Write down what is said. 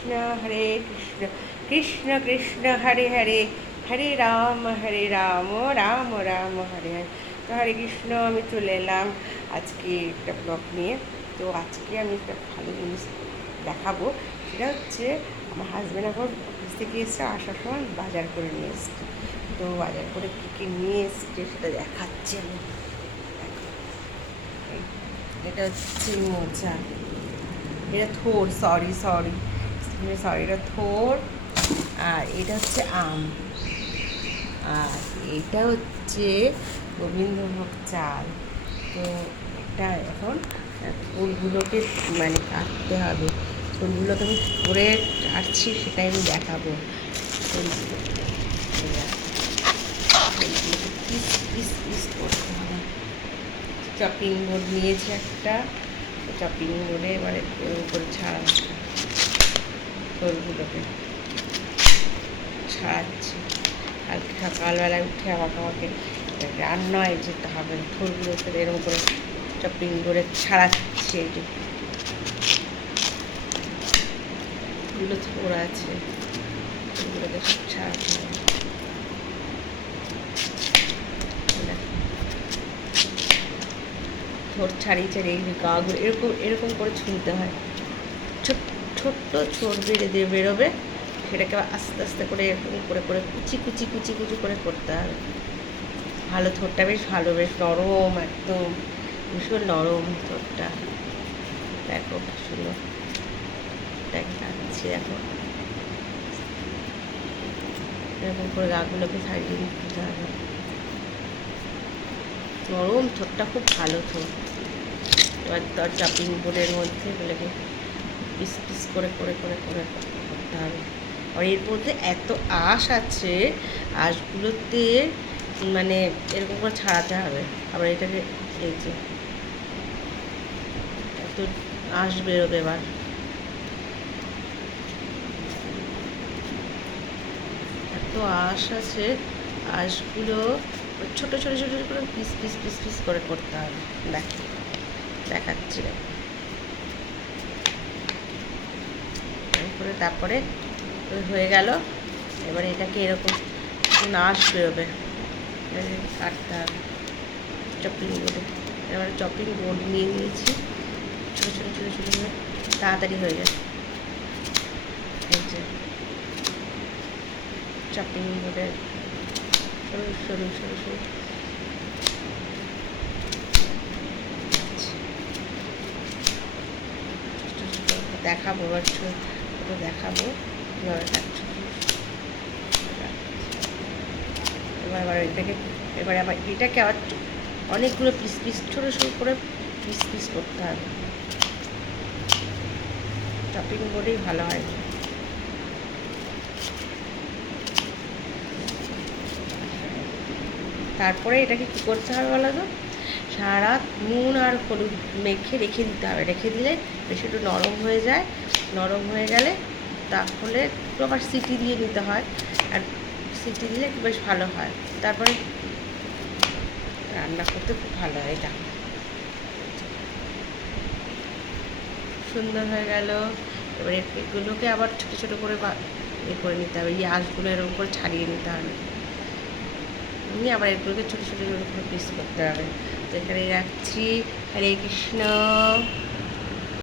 কৃষ্ণ কৃষ্ণ কৃষ্ণ হরে হরে হরে রাম রাম রাম হরে হরে। তো হরে কৃষ্ণ, আমি চলে এলাম আজকে একটা ব্লগ নিয়ে। তো আজকে আমি একটা ভালো জিনিস দেখাবো। সেটা হচ্ছে আমার হাজব্যান্ড এখন অফিস থেকে এসে আসার সময় বাজার করে নিয়ে এসছে। তো বাজার করে কী কী নিয়ে এসছে সেটা দেখাচ্ছি আমি। এটা হচ্ছে মোজা, এটা থোর, সরি এটা থোর। আর এটা হচ্ছে আম। আর এটা হচ্ছে গোবিন্দভোগ চাল। তো এটা এখন ফুলগুলোকে মানে কাটতে হবে। ফুলগুলোকে আমি করে কাটছি, সেটাই আমি দেখাবো। ফুলগুলোকে পিস পিস পিস করতে হবে। চপিং বোর্ড নিয়েছি একটা, চপিং বোর্ডে এবারে উপরে ছাড়া ফুলগুলোকে ছাড়াচ্ছি। আর সকালবেলায় উঠে আমাকে রান্নায় যেতে হবে, ফুলগুলোকে এরকম করে চপিং করে ছাড়াচ্ছি। এই যে ফুলগুলো ছোড়া আছে, ফুলগুলোকে সব ছাড়াতে হবে। ছোট ছাড়িয়ে ছাড়িয়ে এই গাগুলো এরকম এরকম করে ছুলতে হয়। ছোট্ট ছোট বেরোবে, সেটাকে আস্তে আস্তে করে এরকম করে করে কুচি কুচি কুচি কুচি করে করতে হবে। ভালো থোরটা বেশ ভালো, বেশ নরম, একদম ভীষণ নরম থোরটা। দেখো কি সুন্দর দেখাচ্ছি। দেখো এরকম করে গাগুলোকে ছাড়িয়ে নিতে হবে। নরম থোরটা, খুব ভালো থোর। এবার তার চপিং বোর্ডের মধ্যে এগুলোকে পিস পিস করে করে করে করে করতে হবে। আর এর মধ্যে এত আঁশ আছে, আঁশগুলোতে মানে এরকম করে ছাড়াতে হবে। আবার এটাকে এই যে এত আঁশ বেরোবে। এবার এত আঁশ আছে, আঁশগুলো ছোটো ছোটো ছোটো করে পিস পিস পিস পিস করে করতে হবে। দেখাচ্ছি। তারপরে হয়ে গেল। এবারে এটাকে এরকম আঁশ বেরোবে, কাটতে হবে চপিং বোর্ডে। এবারে চপিং বোর্ড নিয়ে নিয়েছি, ছোটো ছোটো ছোটো ছোটো করে তাড়াতাড়ি হয়ে যায়। এই যে চপিং বোর্ডে সরু সরু সরু সরু দেখাবো। এবার ছোটো দেখাবো এবার এবারে আবার এটাকে আবার অনেকগুলো পিস পিস ছোটো ছোটো করে পিস পিস করতে হবে। চপিং বোর্ডেই ভালো হয়। তারপরে এটাকে কী করতে হবে বলো তো, সারা নুন আর হলুদ মেখে রেখে দিতে হবে। রেখে দিলে বেশি একটু নরম হয়ে যায়। নরম হয়ে গেলে তাহলে একটু আবার সিটি দিয়ে নিতে হয়। আর সিটি দিলে একটু বেশ ভালো হয়। তারপরে রান্না করতে খুব ভালো হয়। এটা সুন্দর হয়ে গেল। এবারে এগুলোকে আবার ছোটো ছোটো করে করে নিতে হবে। এই আঁশগুলো এরকম করে ছাড়িয়ে নিতে হবে। নিয়ে আবার এগুলোকে ছোটো ছোটো ছোটো করে পিস করতে হবে। তো এখানে রাখছি। হরে কৃষ্ণ।